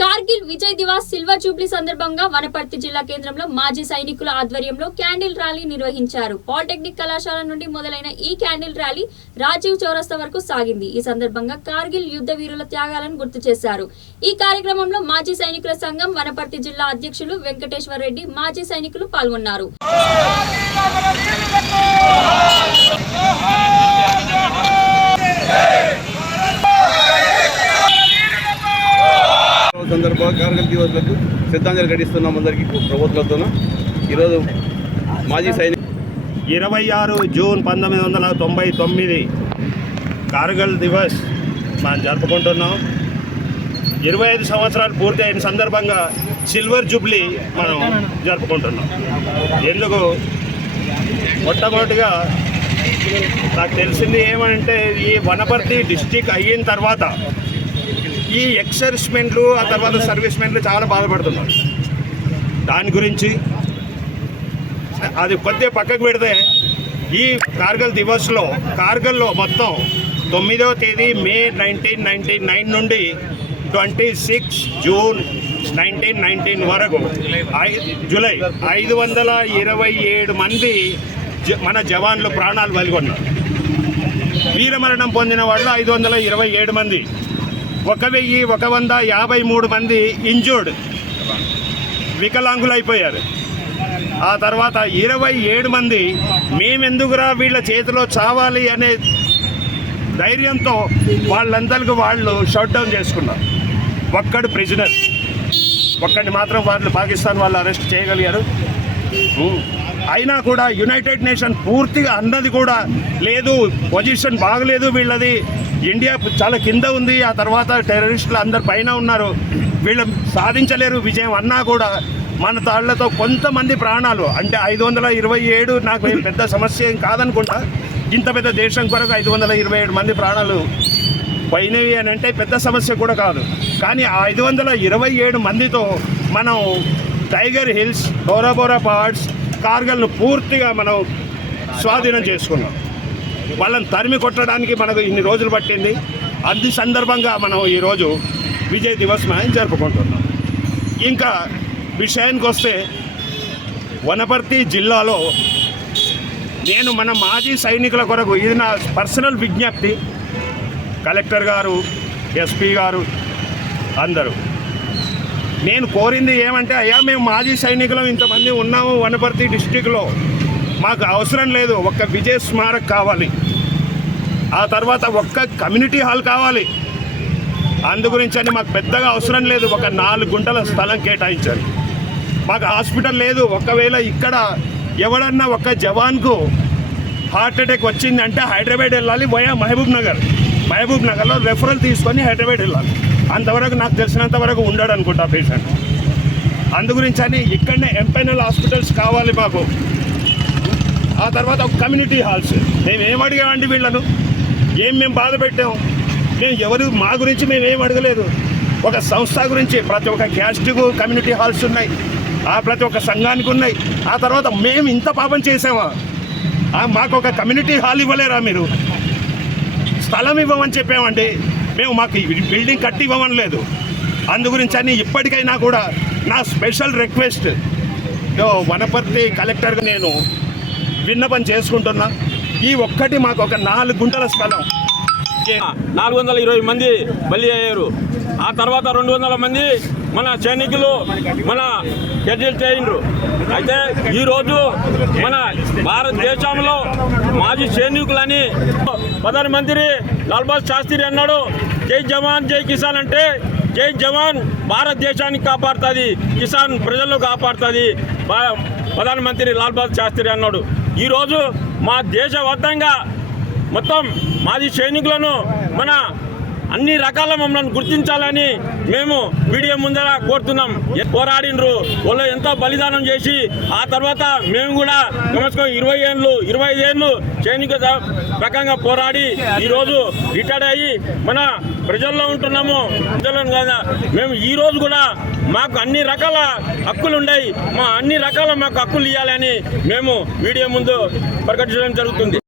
Kargil Vijay Diwas silver Jubilee సందర్భంగా వనపర్తి జిల్లా కేంద్రంలో మాజీ సైనికుల ఆధ్వర్యంలో క్యాండిల్ ర్యాలీ నిర్వహించారు. పాలిటెక్నిక్ కళాశాల నుండి మొదలైన ఈ క్యాండిల్ ర్యాలీ రాజీవ్ చౌరస్తా వరకు సాగింది. ఈ సందర్భంగా కార్గిల్ యుద్ధ వీరుల త్యాగాలను గుర్తు చేశారు. ఈ కార్యక్రమంలో మాజీ సైనికుల సంఘం వనపర్తి జిల్లా అధ్యక్షులు వెంకటేశ్వర్ రెడ్డి, మాజీ సైనికులు పాల్గొన్నారు. సందర్భంగా కార్గిల్ దివస్లకు శ్రద్ధాంజలి ఘటిస్తున్నాం. అందరికీ ప్రభుత్వంతో ఈరోజు మాజీ సైనిక 26 జూన్ 1999 కార్గిల్ దివస్ మనం జరుపుకుంటున్నాం. 25 సంవత్సరాలు పూర్తి అయిన సందర్భంగా సిల్వర్ జూబ్లీ మనం జరుపుకుంటున్నాం. ఎందుకు మొట్టమొదటిగా నాకు తెలిసింది ఏమంటే, ఈ వనపర్తి డిస్టిక్ అయిన తర్వాత ఈ ఎక్సర్విస్మెంట్లు, ఆ తర్వాత సర్వీస్మెంట్లు చాలా బాధపడుతున్నారు. దాని గురించి అది కొద్దిగా పక్కకు పెడితే, ఈ కార్గిల్ దివస్లో కార్గిల్లో మొత్తం 9వ తేదీ మే 1999 నుండి 26 జూన్ 1919 వరకు జూలై 527 మంది మన జవాన్లు ప్రాణాలు బలిగొన్నారు. వీరమరణం పొందిన వాళ్ళు 527 మంది, 1153 మంది ఇంజూర్డ్ వికలాంగులైపోయారు. ఆ తర్వాత 27 మంది మేమెందుకురా వీళ్ళ చేతిలో చావాలి అనే ధైర్యంతో వాళ్ళందరికీ వాళ్ళు షట్ డౌన్ చేసుకున్నారు. ఒక్కడు ప్రిజనర్, ఒక్కడిని మాత్రం వాళ్ళు పాకిస్తాన్ వాళ్ళు అరెస్ట్ చేయగలిగారు. అయినా కూడా యునైటెడ్ నేషన్ పూర్తిగా అన్నది కూడా లేదు, పొజిషన్ బాగలేదు వీళ్ళది, ఇండియా చాలా కింద ఉంది, ఆ తర్వాత టెర్రరిస్టులు అందరు పైన ఉన్నారు, వీళ్ళు సాధించలేరు విజయం అన్నా కూడా మన తాళ్లతో కొంతమంది ప్రాణాలు, అంటే 527 నాకు పెద్ద సమస్య ఏం కాదనుకుంటా. ఇంత పెద్ద దేశం కొరకు 527 మంది ప్రాణాలు పోయినవి అని అంటే పెద్ద సమస్య కూడా కాదు. కానీ ఆ 527 మందితో మనం టైగర్ హిల్స్, బోరా బోరా పహాడ్స్, కార్గిల్ను పూర్తిగా మనం స్వాధీనం చేసుకున్నాం. వాళ్ళని తరిమి కొట్టడానికి మనకు ఇన్ని రోజులు పట్టింది. అంది సందర్భంగా మనం ఈరోజు విజయ్ దివస్ మనం జరుపుకుంటున్నాం. ఇంకా విషయానికి వస్తే, వనపర్తి జిల్లాలో నేను మన మాజీ సైనికుల కొరకు, ఇది నా పర్సనల్ విజ్ఞప్తి, కలెక్టర్ గారు, ఎస్పీ గారు అందరూ నేను కోరింది ఏమంటే, అయ్యా మేము మాజీ సైనికులం ఇంతమంది ఉన్నాము వనపర్తి డిస్టిక్లో, మాకు అవసరం లేదు ఒక్క విజయ్ స్మారక్ కావాలి, ఆ తర్వాత ఒక్క కమ్యూనిటీ హాల్ కావాలి. అందుగురించి అని మాకు పెద్దగా అవసరం లేదు, ఒక 4 గుంటల స్థలం కేటాయించాలి. మాకు హాస్పిటల్ లేదు. ఒకవేళ ఇక్కడ ఎవడన్నా ఒక జవాన్కు హార్ట్ అటాక్ వచ్చిందంటే హైదరాబాద్ వెళ్ళాలి, వయా మహబూబ్ నగర్లో రెఫరల్ తీసుకొని హైదరాబాద్ వెళ్ళాలి. అంతవరకు నాకు తెలిసినంత వరకు ఉండడు అనుకుంటా పేషెంట్. అందుగురించి అని ఇక్కడనే ఎంపైనల్ హాస్పిటల్స్ కావాలి మాకు. ఆ తర్వాత ఒక కమ్యూనిటీ హాల్స్. మేమేం అడిగామండి వీళ్ళను, మేము బాధ పెట్టాము, మేము ఎవరు మా గురించి మేమేం అడగలేదు. ఒక సంస్థ గురించి ప్రతి ఒక్క క్యాస్ట్కు కమ్యూనిటీ హాల్స్ ఉన్నాయి, ప్రతి ఒక్క సంఘానికి ఉన్నాయి. ఆ తర్వాత మేము ఇంత పాపం చేసామా, మాకు ఒక కమ్యూనిటీ హాల్ ఇవ్వలేరా, మీరు స్థలం ఇవ్వమని చెప్పామండి, మేము మాకు బిల్డింగ్ కట్టి ఇవ్వమని లేదు. అందుగురించి అని ఇప్పటికైనా కూడా నా స్పెషల్ రిక్వెస్ట్ వనపర్తి కలెక్టర్గా నేను విన్నపం చేసుకుంటున్నా, ఈ ఒక్కటి మాకు ఒక 4 గుంటల స్థలం. 420 మంది బలి అయ్యారు. ఆ తర్వాత 200 మంది మన సైనికులు మన షెడ్యూల్ చేయిండ్రు. అయితే ఈరోజు మన భారతదేశంలో మాజీ సైనికులని ప్రధానమంత్రి లాల్ బహదూర్ శాస్త్రి అన్నాడు, జై జవాన్ జై కిసాన్ అంటే, జై జవాన్ భారతదేశాన్ని కాపాడుతుంది, కిసాన్ ప్రజలను కాపాడుతుంది ప్రధానమంత్రి లాల్ బహదూర్ శాస్త్రి అన్నాడు. ఈరోజు మా దేశవ్యాప్తంగా మొత్తం మాజీ సైనికులను మన అన్ని రకాల మమ్మల్ని గుర్తించాలని మేము మీడియా ముందర కోరుతున్నాం. పోరాడినరు, వాళ్ళు ఎంతో బలిదానం చేసి ఆ తర్వాత మేము కూడా 25 ఏళ్ళు సైనిక రకంగా పోరాడి ఈరోజు రిటైర్డ్ అయ్యి మన ప్రజల్లో ఉంటున్నాము. ప్రజలను కదా మేము ఈరోజు కూడా మాకు అన్ని రకాల హక్కులు ఉన్నాయి, అన్ని రకాల మాకు హక్కులు ఇవ్వాలని మేము మీడియా ముందు ప్రకటించడం జరుగుతుంది.